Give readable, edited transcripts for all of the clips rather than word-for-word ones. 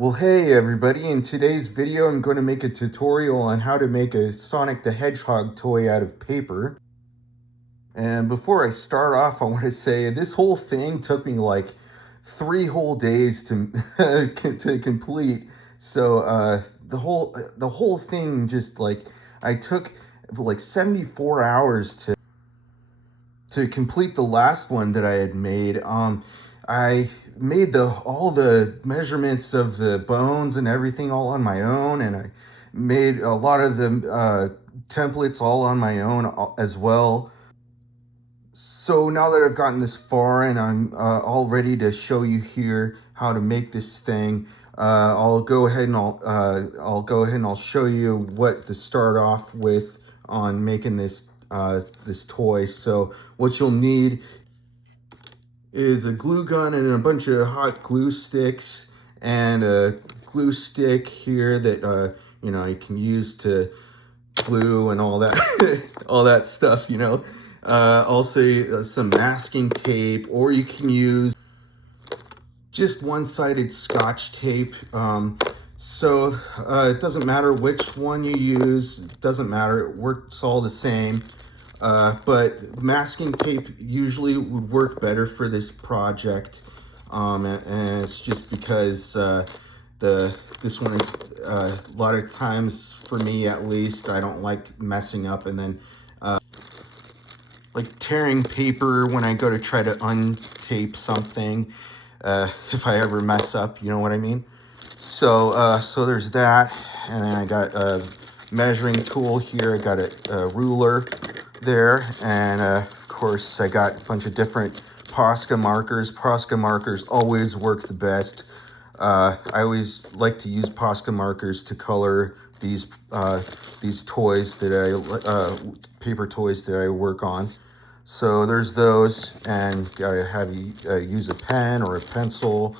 Well, hey everybody, in today's video I'm going to make a tutorial on how to make a Sonic the Hedgehog toy out of paper. And before I start off, I want to say this whole thing took me like 3 whole days to to complete. So the whole thing just like I took like 74 hours to complete the last one that I had made. I made all the measurements of the bones and everything all on my own, and I made a lot of the templates all on my own as well. So now that I've gotten this far and I'm all ready to show you here how to make this thing, I'll go ahead and I'll show you what to start off with on making this this toy. So what you'll need is a glue gun and a bunch of hot glue sticks and a glue stick here that you know, you can use to glue and all that all that stuff, you know. Also some masking tape, or you can use just one-sided Scotch tape. It doesn't matter which one you use, it doesn't matter, it works all the same. But masking tape usually would work better for this project, and it's just because this one is a lot of times, for me at least, I don't like messing up and then like tearing paper when I go to try to untape something, if I ever mess up, you know what I mean? So there's that, and then I got a measuring tool here, I got a ruler there, and of course I got a bunch of different Posca markers. Posca markers always work the best. I always like to use Posca markers to color these toys that paper toys that I work on. So there's those, and gotta have you use a pen or a pencil,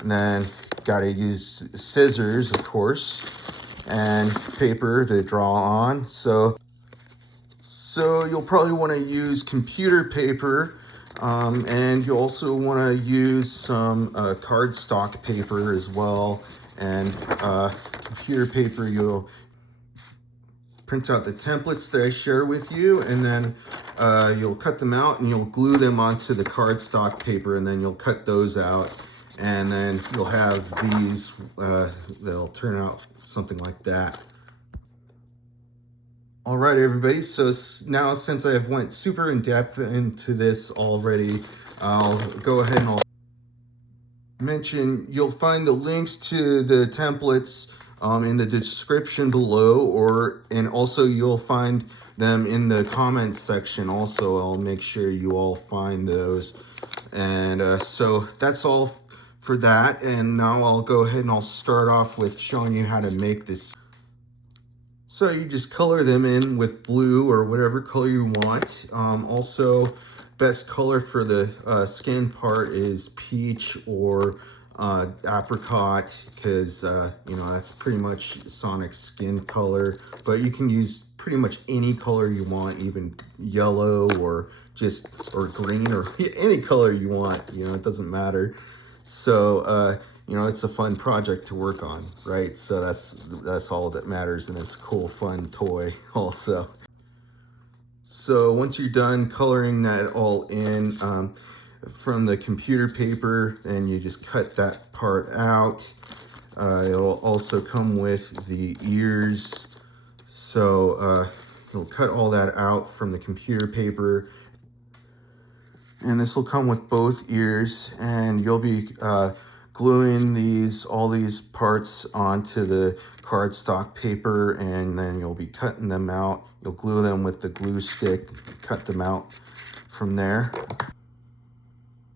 and then gotta use scissors, of course, and paper to draw on. So you'll probably want to use computer paper, and you also want to use some cardstock paper as well. And computer paper, you'll print out the templates that I share with you, and then you'll cut them out and you'll glue them onto the cardstock paper, and then you'll cut those out, and then you'll have these, they'll turn out something like that. All right, everybody, so now since I've went super in depth into this already, I'll go ahead and I'll mention you'll find the links to the templates in the description below, and also you'll find them in the comments section also. I'll make sure you all find those. And so that's all for that, and now I'll go ahead and I'll start off with showing you how to make this. So you just color them in with blue or whatever color you want. Also, best color for the skin part is peach or apricot, because you know, that's pretty much Sonic's skin color. But you can use pretty much any color you want, even yellow or green or any color you want. You know, it doesn't matter. So you know, it's a fun project to work on, right? So that's all that matters in this cool, fun toy also. So once you're done coloring that all in from the computer paper, then you just cut that part out. It'll also come with the ears. So you'll cut all that out from the computer paper. And this will come with both ears, and you'll be gluing all these parts onto the cardstock paper, and then you'll be cutting them out. You'll glue them with the glue stick, cut them out from there.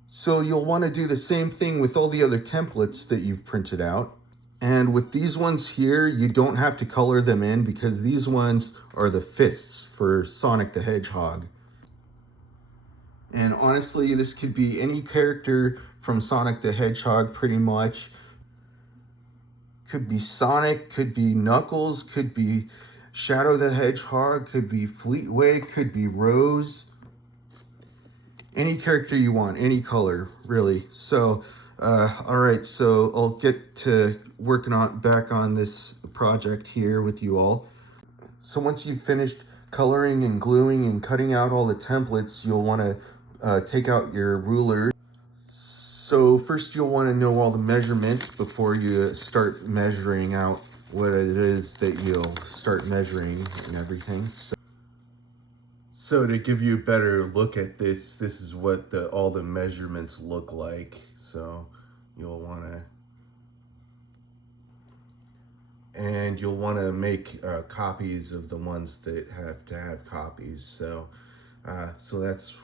So you'll want to do the same thing with all the other templates that you've printed out. And with these ones here, you don't have to color them in, because these ones are the fists for Sonic the Hedgehog. And honestly, this could be any character from Sonic the Hedgehog, pretty much. Could be Sonic, could be Knuckles, could be Shadow the Hedgehog, could be Fleetway, could be Rose. Any character you want, any color, really. So All right, so I'll get to working on back on this project here with you all. So once you've finished coloring and gluing and cutting out all the templates, you'll want to take out your ruler. So first you'll want to know all the measurements before you start measuring out what it is that you'll start measuring and everything. So to give you a better look at this is what all the measurements look like. So you'll want to make copies of the ones that have to have copies. So that's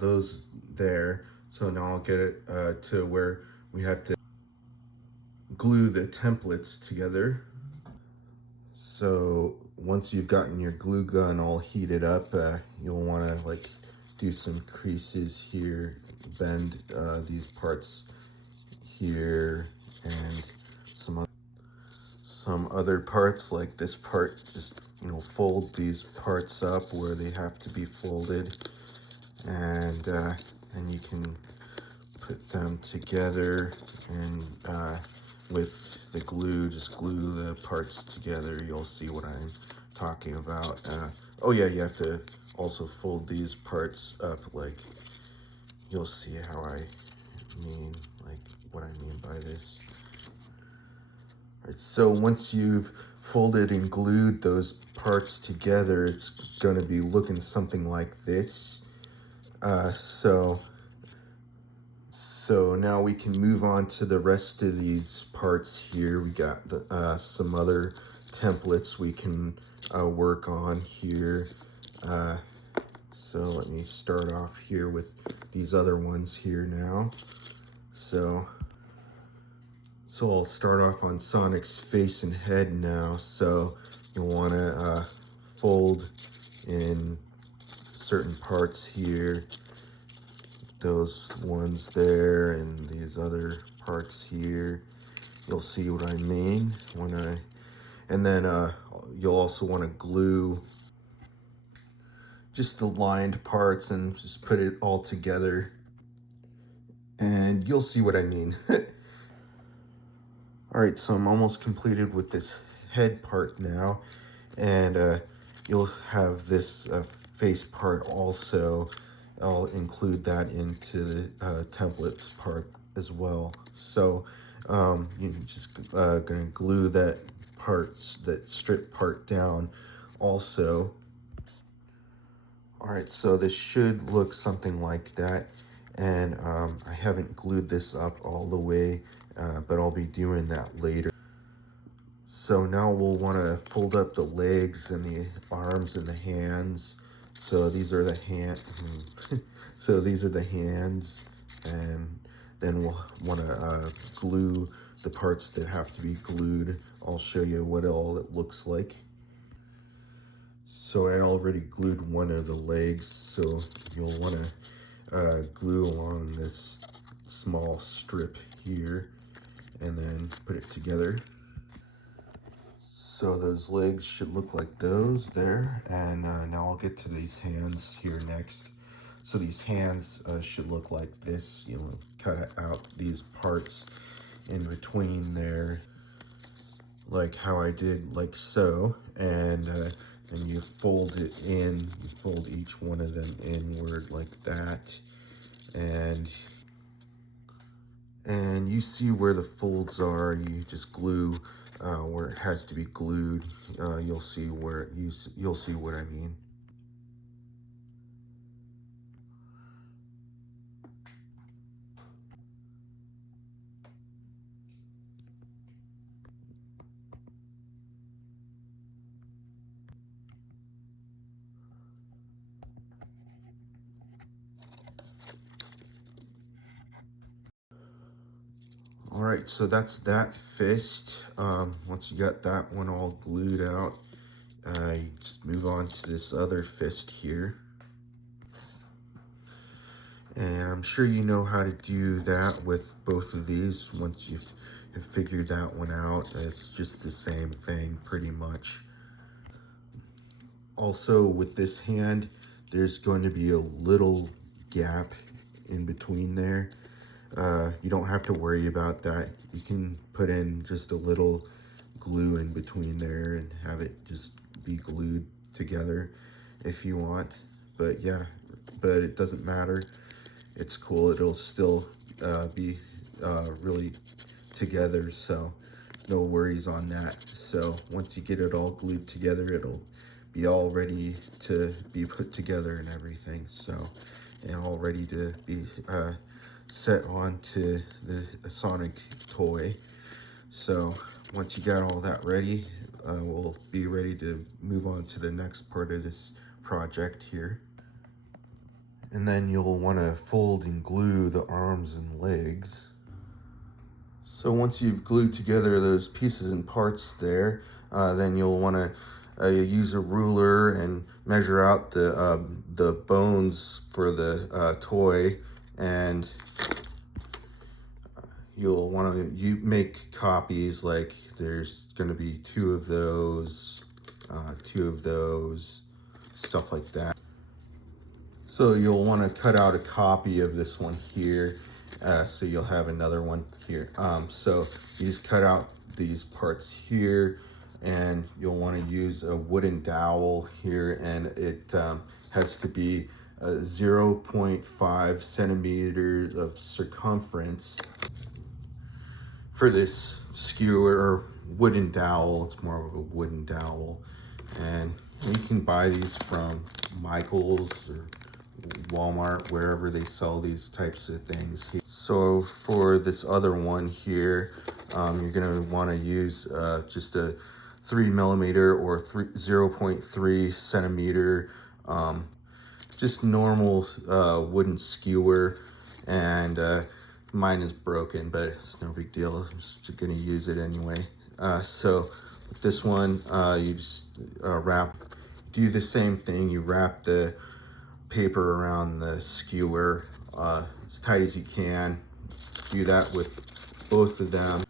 those there. So now I'll get it to where we have to glue the templates together. So once you've gotten your glue gun all heated up, you'll want to like do some creases here, bend these parts here, and some other parts like this part. Just fold these parts up where they have to be folded, and you can put them together, and with the glue, just glue the parts together. You'll see what I'm talking about. Oh yeah, you have to also fold these parts up, like you'll see how I mean, like what I mean by this. All right, so once you've folded and glued those parts together, it's going to be looking something like this. So now we can move on to the rest of these parts here. We got some other templates we can work on here. So let me start off here with these other ones here now. So I'll start off on Sonic's face and head now. So you'll want to fold in certain parts here, those ones there, and these other parts here. You'll see what I mean and then you'll also want to glue just the lined parts and just put it all together, and you'll see what I mean. All right, so I'm almost completed with this head part now, and you'll have this face part also. I'll include that into the templates part as well. So you're just gonna glue that strip part down also. All right, so this should look something like that, and I haven't glued this up all the way, but I'll be doing that later. So now we'll want to fold up the legs and the arms and the hands. So these are the so these are the hands, and then we'll want to glue the parts that have to be glued. I'll show you what all it looks like. So I already glued one of the legs, so you'll want to glue along this small strip here and then put it together. So those legs should look like those there, and now I'll get to these hands here next. So these hands should look like this. You'll cut out these parts in between there, like how I did, like so, and you fold it in. You fold each one of them inward like that, and you see where the folds are. You just glue where it has to be glued. You'll see you'll see what I mean. All right, so that's that fist. Once you got that one all glued out, you just move on to this other fist here. And I'm sure you know how to do that with both of these. Once you've figured that one out, it's just the same thing pretty much. Also with this hand, there's going to be a little gap in between there. you don't have to worry about that. You can put in just a little glue in between there and have it just be glued together if you want. But yeah, but it doesn't matter. It's cool. It'll still be really together, so no worries on that. So once you get it all glued together, it'll be all ready to be put together and everything. So, and all ready to be set onto the Sonic toy. So once you got all that ready, we'll be ready to move on to the next part of this project here. And then you'll want to fold and glue the arms and legs. So once you've glued together those pieces and parts there, then you'll want to use a ruler and measure out the bones for the toy, and you'll want to make copies. Like there's going to be two of those, stuff like that. So you'll want to cut out a copy of this one here, so you'll have another one here. So you just cut out these parts here, and you'll want to use a wooden dowel here, and it has to be 0.5 centimeters of circumference for this skewer or wooden dowel. It's more of a wooden dowel, and you can buy these from Michael's or Walmart, wherever they sell these types of things. So for this other one here, you're going to want to use just a 3mm or 0.3 centimeter, just normal wooden skewer, and mine is broken, but it's no big deal. I'm just going to use it anyway. So with this one, you just do the same thing. You wrap the paper around the skewer as tight as you can. Do that with both of them.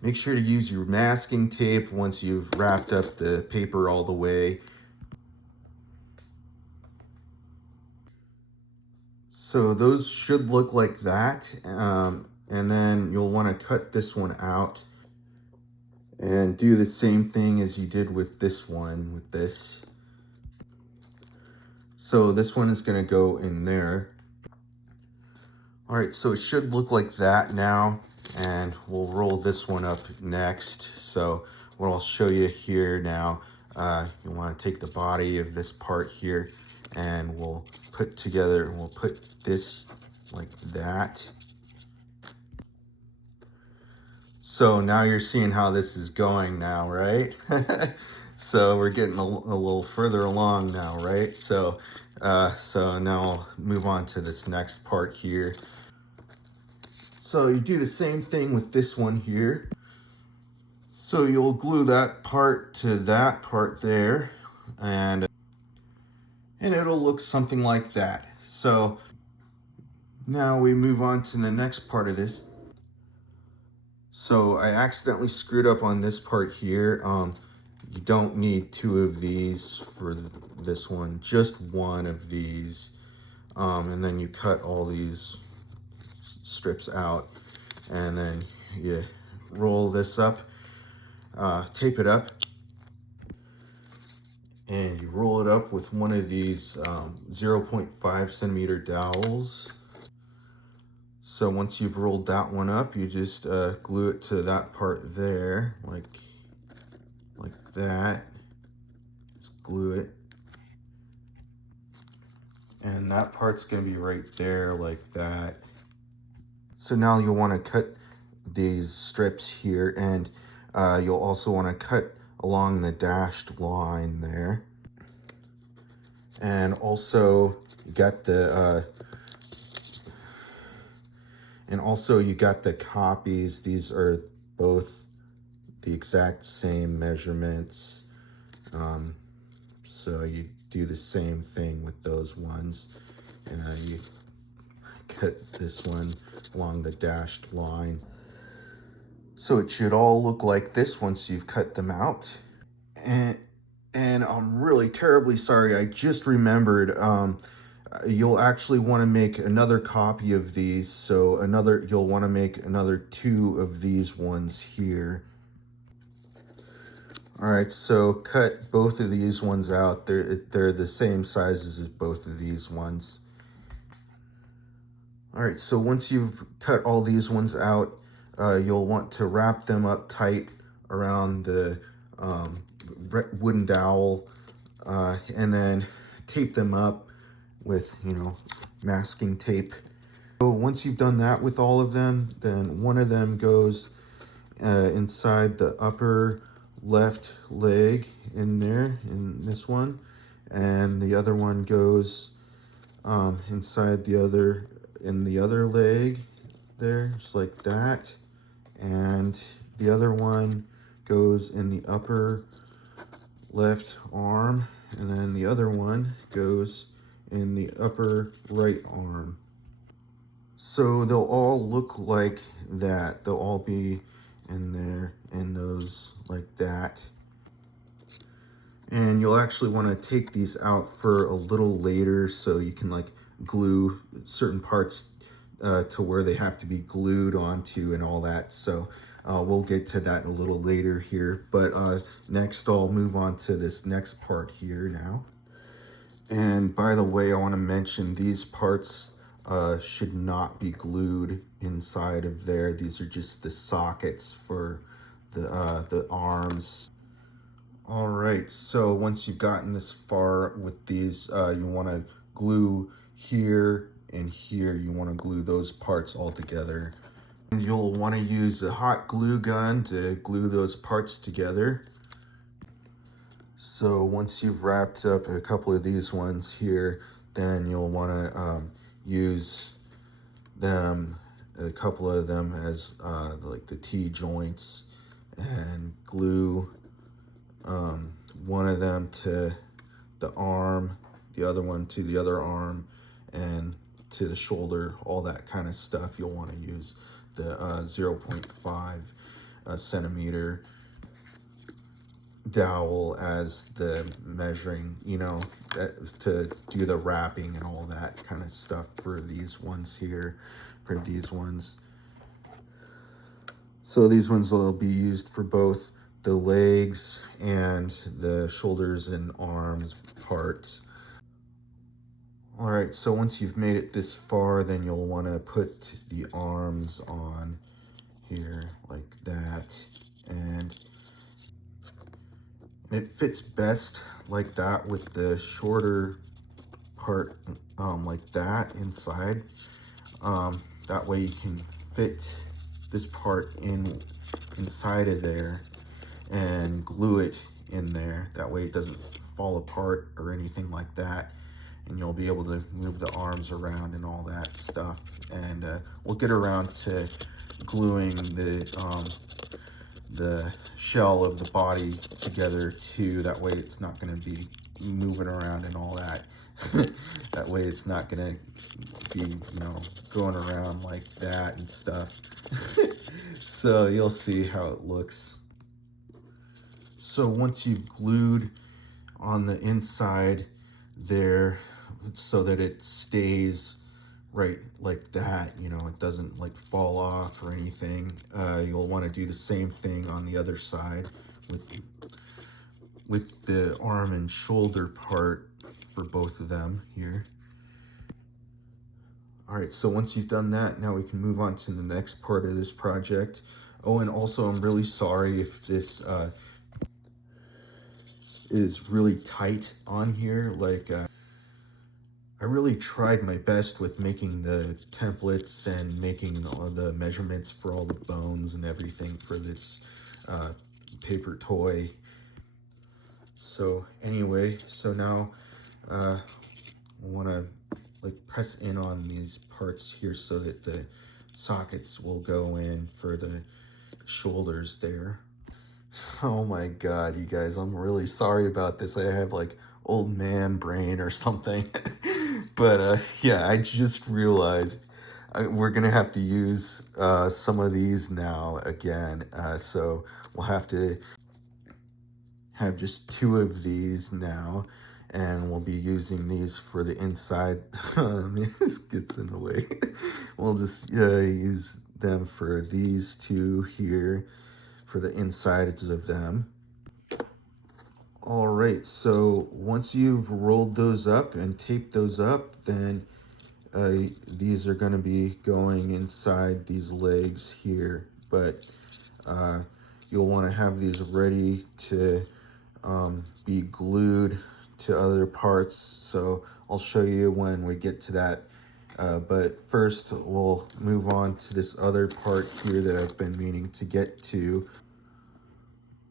Make sure to use your masking tape once you've wrapped up the paper all the way. So those should look like that, and then you'll want to cut this one out and do the same thing as you did with this one, with this. So this one is going to go in there. All right, so it should look like that now, and we'll roll this one up next. So what I'll show you here now, you want to take the body of this part here, and we'll put together, and we'll put this like that. So now you're seeing how this is going now, right? So we're getting a little further along now, right? So so now I'll move on to this next part here. So you do the same thing with this one here. So you'll glue that part to that part there, and it'll look something like that. So now we move on to the next part of this. So I accidentally screwed up on this part here. You don't need two of these for this one, just one of these. And then you cut all these strips out, and then you roll this up, tape it up, and you roll it up with one of these 0.5 centimeter dowels. So once you've rolled that one up, you just glue it to that part there, like that. Just glue it. And that part's gonna be right there like that. So now you'll wanna cut these strips here, and you'll also wanna cut along the dashed line there. And also you got the copies. These are both the exact same measurements. So you do the same thing with those ones. And you cut this one along the dashed line. So it should all look like this once you've cut them out. And I'm really terribly sorry. I just remembered you'll actually want to make another copy of these. So you'll want to make another 2 of these ones here. All right, so cut both of these ones out. They're the same sizes as both of these ones. All right, so once you've cut all these ones out, you'll want to wrap them up tight around the wooden dowel, and then tape them up with, masking tape. So once you've done that with all of them, then one of them goes inside the upper left leg in there, in this one, and the other one goes inside in the other leg there, just like that, and the other one goes in the upper left arm, and then the other one goes in the upper right arm. So they'll all look like that. They'll all be in there, in those, like that. And you'll actually want to take these out for a little later, so you can like glue certain parts to where they have to be glued onto and all that. So we'll get to that a little later here. But next I'll move on to this next part here now. And by the way, I want to mention these parts should not be glued inside of there. These are just the sockets for the arms. All right, so once you've gotten this far with these, you want to glue here and here. You want to glue those parts all together. And you'll want to use a hot glue gun to glue those parts together. So once you've wrapped up a couple of these ones here, then you'll want to use them, a couple of them as like the T-joints, and glue one of them to the arm, the other one to the other arm, and to the shoulder, all that kind of stuff. You'll want to use the 0.5 centimeter dowel as the measuring, to do the wrapping and all that kind of stuff for these ones here, for these ones. So these ones will be used for both the legs and the shoulders and arms parts. All right, so once you've made it this far, then you'll want to put the arms on here like that, and it fits best like that with the shorter part like that inside. That way you can fit this part inside of there and glue it in there. That way it doesn't fall apart or anything like that, and you'll be able to move the arms around and all that stuff. And we'll get around to gluing the shell of the body together too. That way it's not going to be moving around and all that. That way it's not going to be, going around like that and stuff. So you'll see how it looks. So once you've glued on the inside there so that it stays right like that, it doesn't like fall off or anything, you'll want to do the same thing on the other side with the arm and shoulder part for both of them here. All right, so once you've done that, now we can move on to the next part of this project. Oh, and also I'm really sorry if this is really tight on here. Like I really tried my best with making the templates and making all the measurements for all the bones and everything for this paper toy. So anyway, so now I want to like press in on these parts here so that the sockets will go in for the shoulders there. Oh my god, you guys, I'm really sorry about this. I have like old man brain or something. But yeah, I just realized we're gonna have to use some of these now again. So we'll have to have just 2 of these now, and we'll be using these for the inside. This gets in the way. We'll just use them for these two here for the insides of them. All right, so once you've rolled those up and taped those up, then these are going to be going inside these legs here, but you'll want to have these ready to be glued to other parts. So I'll show you when we get to that. But first we'll move on to this other part here that I've been meaning to get to.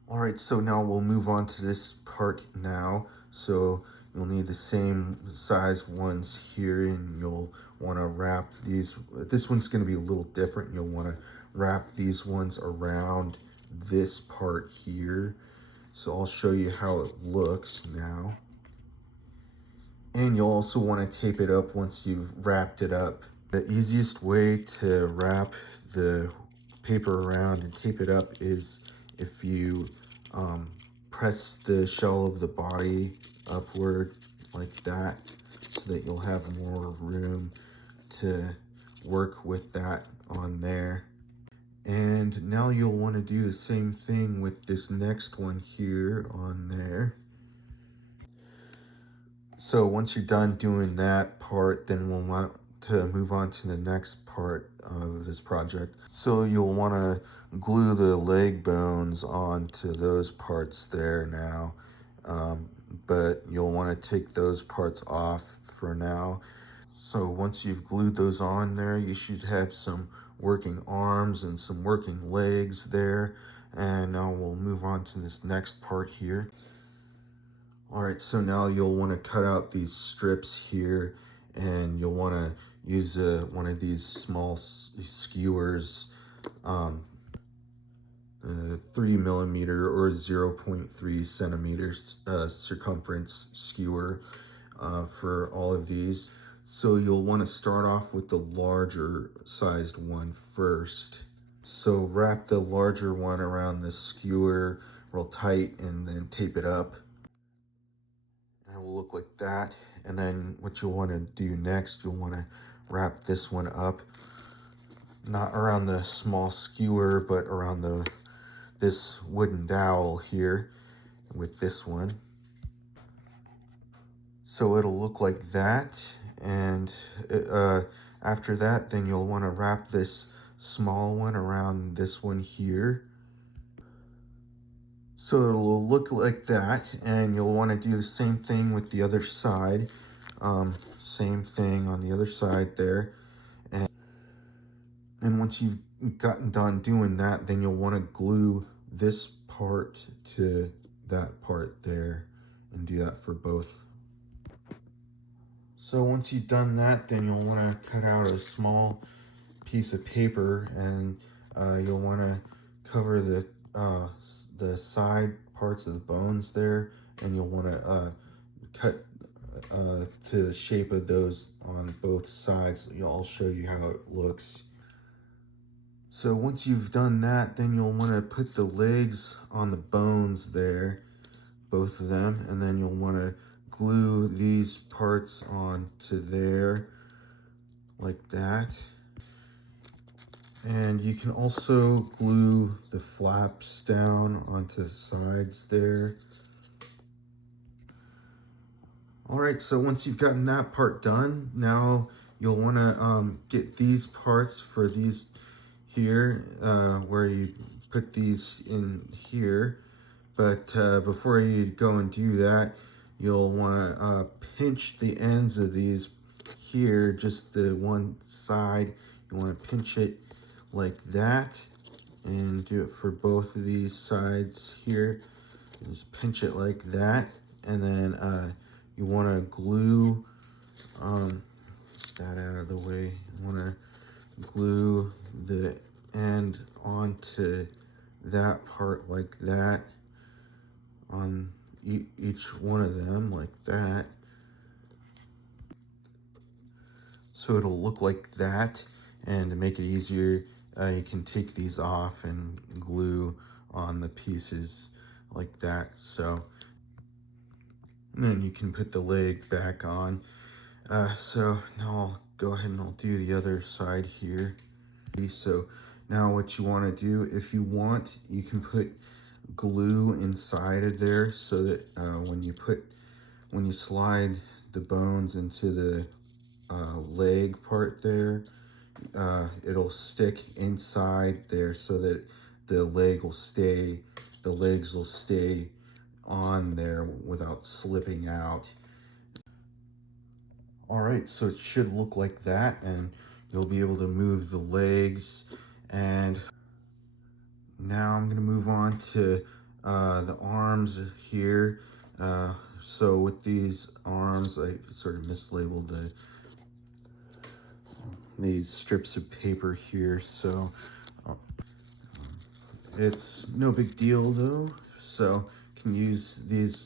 All right, so now we'll move on to this part now. So you'll need the same size ones here, and you'll want to wrap these. This one's going to be a little different. You'll want to wrap these ones around this part here. So I'll show you how it looks now. And you'll also want to tape it up once you've wrapped it up. The easiest way to wrap the paper around and tape it up is if you press the shell of the body upward like that, so that you'll have more room to work with that on there. And now you'll want to do the same thing with this next one here on there. So once you're done doing that part, then we'll want to move on to the next part of this project. So you'll want to glue the leg bones onto those parts there now, but you'll want to take those parts off for now. So once you've glued those on there, you should have some working arms and some working legs there. And now we'll move on to this next part here. All right, so now you'll want to cut out these strips here, and you'll want to use one of these small skewers, 3mm or 0.3 centimeters circumference skewer for all of these. So you'll want to start off with the larger sized one first. So wrap the larger one around the skewer real tight and then tape it up. And it will look like that. And then what you'll want to do next, you'll want to wrap this one up, not around the small skewer, but around this wooden dowel here with this one. So it'll look like that. And after that, then you'll want to wrap this small one around this one here. So it'll look like that, and you'll want to do the same thing with the other side. Same thing on the other side there. And once you've gotten done doing that, then you'll want to glue this part to that part there, and do that for both. So once you've done that, then you'll want to cut out a small piece of paper, and you'll want to cover the side parts of the bones there, and you'll want to cut to the shape of those on both sides. I'll show you how it looks. So once you've done that, then you'll want to put the legs on the bones there, both of them, and then you'll want to glue these parts onto there like that. And you can also glue the flaps down onto the sides there. All right, so once you've gotten that part done, now you'll want to get these parts for these here, where you put these in here. But before you go and do that, you'll want to pinch the ends of these here, just the one side. You want to pinch it like that, and do it for both of these sides here. Just pinch it like that, and then you want to glue that out of the way. You want to glue the end onto that part like that on each one of them like that. So it'll look like that, and to make it easier, you can take these off and glue on the pieces like that. So And then you can put the leg back on. So now I'll go ahead and I'll do the other side here. So now what you want to do, if you want, you can put glue inside of there so that when you slide the bones into the leg part there, it'll stick inside there so that the legs will stay on there without slipping out. All right, so it should look like that, and you'll be able to move the legs. And now I'm gonna move on to the arms here. So with these arms, I sort of mislabeled these strips of paper here. So it's no big deal though. So you can use these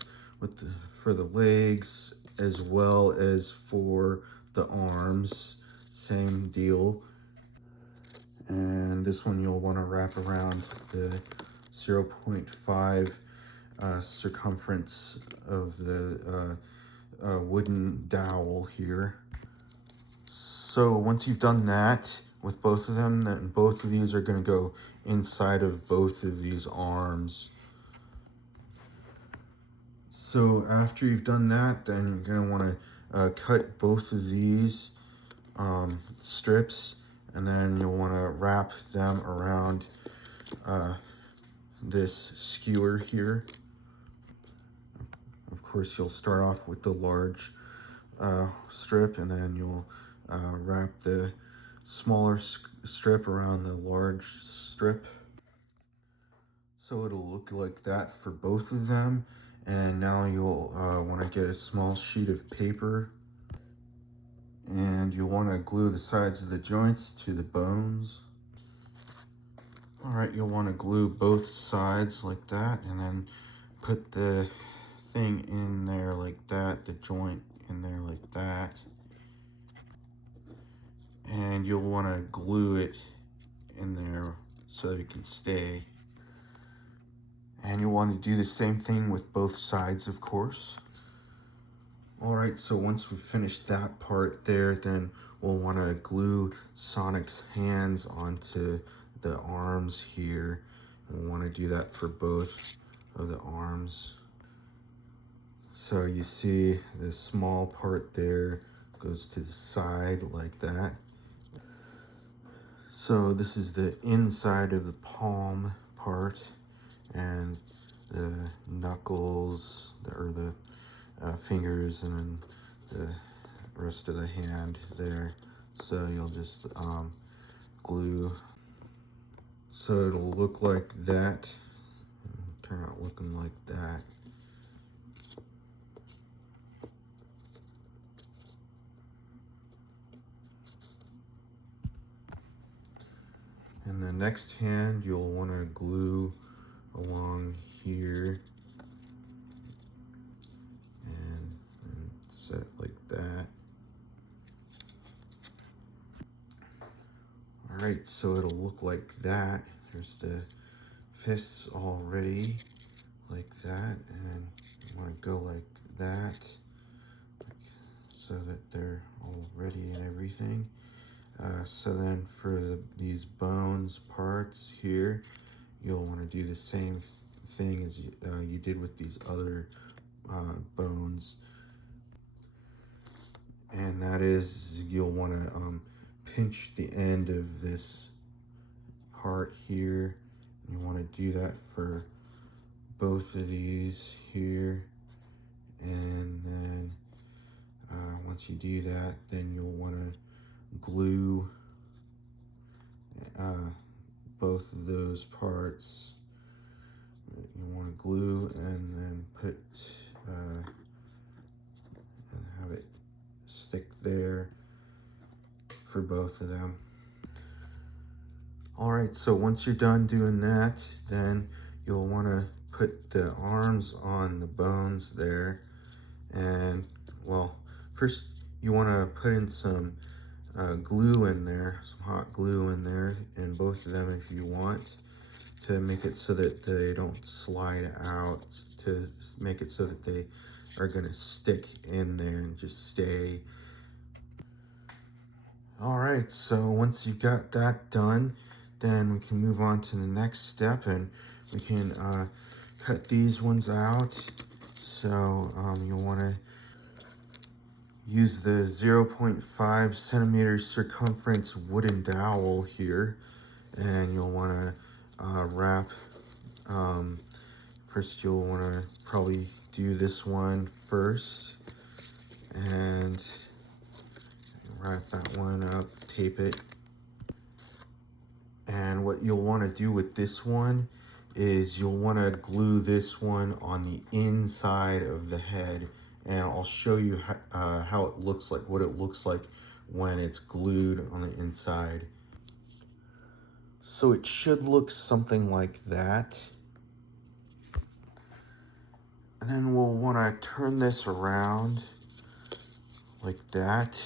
for the legs as well as for the arms. Same deal. And this one you'll want to wrap around the 0.5 circumference of the wooden dowel here. So once you've done that with both of them, then both of these are going to go inside of both of these arms. So after you've done that, then you're going to want to cut both of these strips, and then you'll want to wrap them around this skewer here. Of course, you'll start off with the large strip, and then you'll wrap the smaller strip around the large strip. So it'll look like that for both of them. And now you'll want to get a small sheet of paper, and you'll want to glue the sides of the joints to the bones. All right, you'll want to glue both sides like that, and then put the thing in there like that, the joint in there like that. And you'll want to glue it in there so it can stay. And you'll want to do the same thing with both sides, of course. All right, so once we've finished that part there, then we'll want to glue Sonic's hands onto the arms here. And we'll want to do that for both of the arms. So you see the small part there goes to the side like that. So this is the inside of the palm part, and the knuckles, or the fingers, and then the rest of the hand there. So you'll just glue. So it'll look like that. Turn out looking like that. And the next hand you'll want to glue along here and set like that. All right, so it'll look like that. There's the fists already like that, and you want to go like that so that they're all ready and everything. So then for these bones parts here, you'll want to do the same thing as you did with these other bones. And that is, you'll want to pinch the end of this part here. You want to do that for both of these here. And then once you do that, then you'll want to glue both of those parts. You want to glue and then put and have it stick there for both of them. All right, so once you're done doing that, then you'll want to put the arms on the bones there. And well, first you want to put in some glue in there, some hot glue in there, in both of them if you want, to make it so that they don't slide out, to make it so that they are gonna stick in there and just stay. All right, so once you've got that done, then we can move on to the next step, and we can cut these ones out. So you'll want to use the 0.5 centimeter circumference wooden dowel here, and you'll want to wrap. First, you'll want to probably do this one first, and wrap that one up, tape it. And what you'll want to do with this one is you'll want to glue this one on the inside of the head, and I'll show you how it looks like, what it looks like when it's glued on the inside. So it should look something like that. And then we'll want to turn this around like that,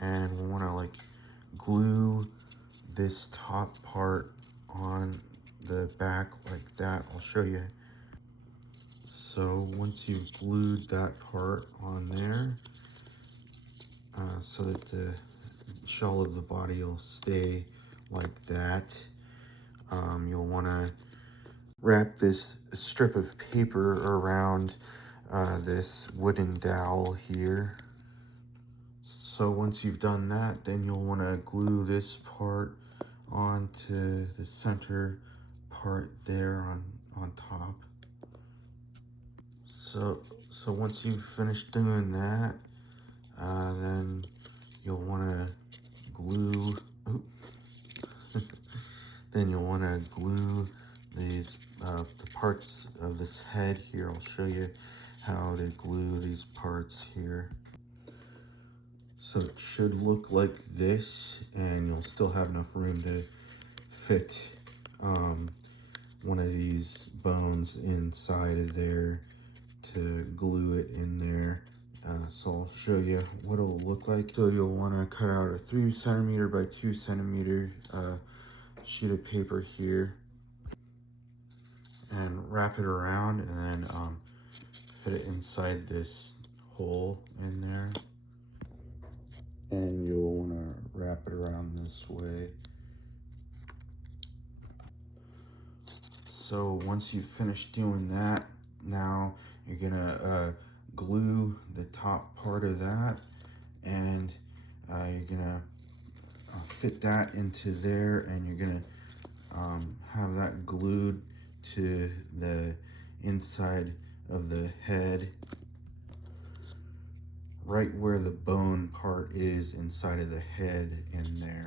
and we'll want to like glue this top part on the back like that. I'll show you. So once you've glued that part on there, so that the shell of the body will stay like that, you'll want to wrap this strip of paper around this wooden dowel here. So once you've done that, then you'll want to glue this part onto the center part there on top. So once you've finished doing that, then you'll want to glue. Then you'll want to glue these the parts of this head here. I'll show you how to glue these parts here. So it should look like this, and you'll still have enough room to fit one of these bones inside of there to glue it in there. So I'll show you what it'll look like. So you'll want to cut out a 3 centimeter by 2 centimeter sheet of paper here, and wrap it around, and then fit it inside this hole in there. And you'll want to wrap it around this way. So once you've finished doing that, now you're gonna glue the top part of that, and you're gonna fit that into there, and you're gonna have that glued to the inside of the head, right where the bone part is inside of the head in there.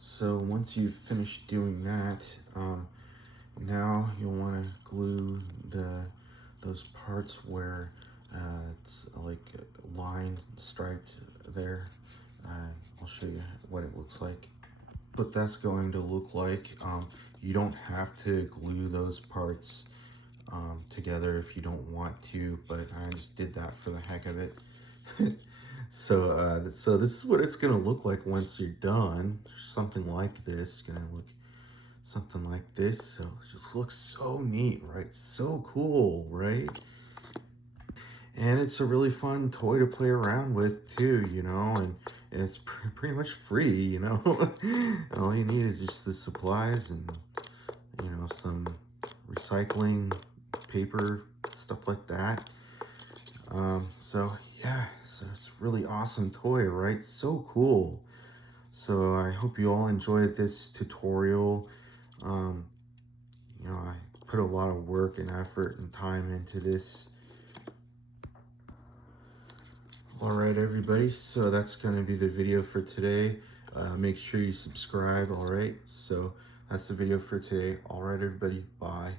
So once you've finished doing that, now you'll want to glue those parts where it's like lined, striped there. I'll show you what it looks like. What that's going to look like. You don't have to glue those parts together if you don't want to, but I just did that for the heck of it. So this is what it's gonna look like once you're done. Something like this. It's gonna look something like this. So it just looks so neat, right? So cool, right? And it's a really fun toy to play around with too, you know, and it's pretty much free, you know. All you need is just the supplies and, you know, some recycling paper, stuff like that. So yeah, so it's a really awesome toy, right? So cool. So I hope you all enjoyed this tutorial. You know, I put a lot of work and effort and time into this. All right, everybody, so that's going to be the video for today. Make sure you subscribe. All right, so that's the video for today. All right, everybody, bye.